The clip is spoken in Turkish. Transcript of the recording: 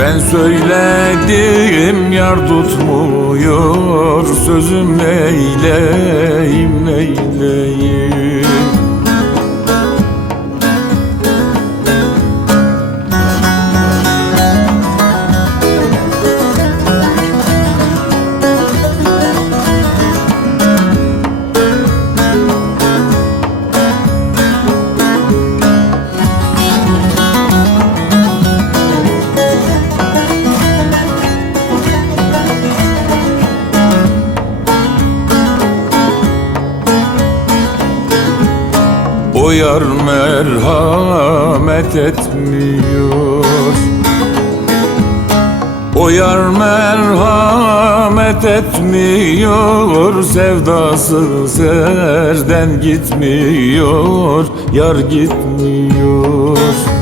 Ben söyledim yar tutmuyor Sözüm neyleyim neyleyim O yar merhamet etmiyor. O yar merhamet etmiyor Sevdası serden gitmiyor Yar gitmiyor